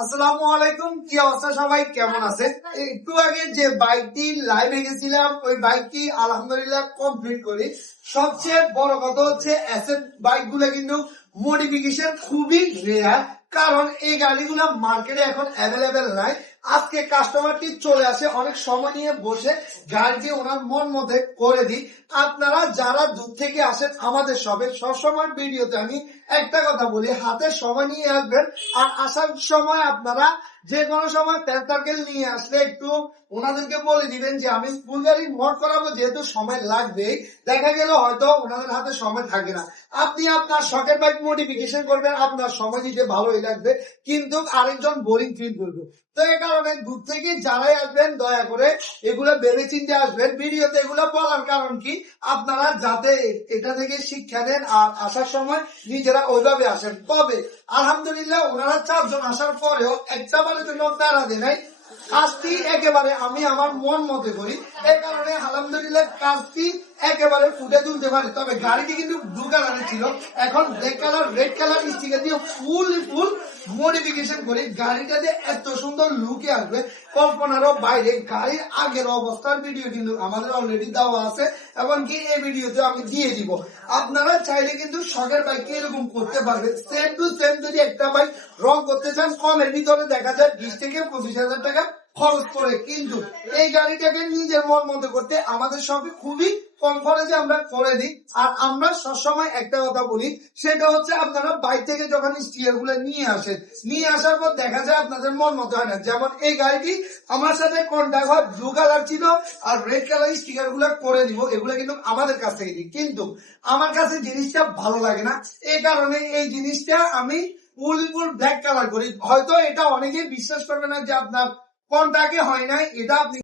আসসালামু আলাইকুম, কি অবস্থা সবাই, কেমন আছে? একটু আগে যে বাইকটি লাইভে গেছিলাম ওই বাইকটি আলহামদুলিল্লাহ কমপ্লিট করি। সবচেয়ে বড় কথা হচ্ছে অ্যাসেট বাইক গুলো কিন্তু মডিফিকেশন খুবই রেয়ার, কারণ এই গাড়িগুলো মার্কেটে এখন অ্যাভেলেবেল নাই। আজকে কাস্টমারটি চলে আসে, অনেক সময় নিয়ে বসে গাড়িটি ওনার মন মধ্যে করে দিই। আপনারা যারা দূর থেকে আসেন আমাদের সবে সবসময় ভিডিওতে আমি একটা কথা বলি, হাতে সময় নিয়ে আসবেন। আর আসার সময় আপনারা যে কোনো সময় প্যান সার্কেল নিয়ে আসলে একটু ওনাদেরকে বলে দিবেন যে আমি ফুল গাড়ি মোড করাবো, যেহেতু সময় লাগবে। দেখা গেল হয়তো ওনাদের হাতে সময় থাকে না, আপনি আপনার শখের বাইক মডিফিকেশন করবেন, আপনার সময় দিতে ভালোই লাগবে, কিন্তু আরেকজন বোরিং ফিল করবে। তো এই কারণে দূর থেকে যারাই আসবেন দয়া করে এগুলো ভেবে চিন্তে আসবেন। ভিডিওতে এগুলো বলার কারণ কি, আপনারা যাতে এটা থেকে শিক্ষা নেন আর আসার সময় নিজেরা ওইভাবে আসেন। তবে আলহামদুলিল্লাহ ওনারা 4 জন আসার পরেও একটা বারের জন্য তারা দেয় নাই। কাজটি একেবারে আমি আমার মন মতে করি, এই কারণে আলহামদুলিল্লাহ কাজটি একেবারে ফুটে তুলতে পারি। তবে গাড়িটি কিন্তু ব্লু কালারের ছিল, এখন black colour red colour sticker দিয়ে ফুল মডিফিকেশন করে গাড়িটাতে এত সুন্দর লুকে আসবে কল্পনারও বাইরে। গাড়ির আগের অবস্থার ভিডিও কিন্তু আমাদের অলরেডি দেওয়া আছে, এমনকি এই ভিডিওতে আমি দিয়ে দিব। আপনারা চাইলে কিন্তু শখের বাইক এরকম করতে পারবেন। সেম টু সেম যদি একটা বাইক রং করতে চান, কমের ভিতরে দেখা যায় 20 থেকে 25,000 টাকা খরচ করে, কিন্তু এই গাড়িটাকে নিজের মন মতো করতে আমাদের সবই খুবই কম খরচে আমরা করে দিই। আর আমরা সবসময় একটা কথা বলি, সেটা হচ্ছে আপনারা বাইরে থেকে যখন স্টিয়ার গুলো নিয়ে আসেন, নিয়ে আসার পর দেখা যায় আপনাদের মন মতো হয় না। যেমন এই গাড়িটি আমার সাথে কন্ট্যাক্ট হয়, ব্লু কালার ছিল আর রেড কালার স্টিকার গুলো করে দিব, এগুলো কিন্তু আমাদের কাছ থেকে দিই, কিন্তু আমার কাছে জিনিসটা ভালো লাগে না। এই কারণে এই জিনিসটা আমি ফুল ব্ল্যাক কালার করি। হয়তো এটা অনেকেই বিশ্বাস করবে না যে আপনার কন্ট্যাক্টে হয় নাই, এটা আপনি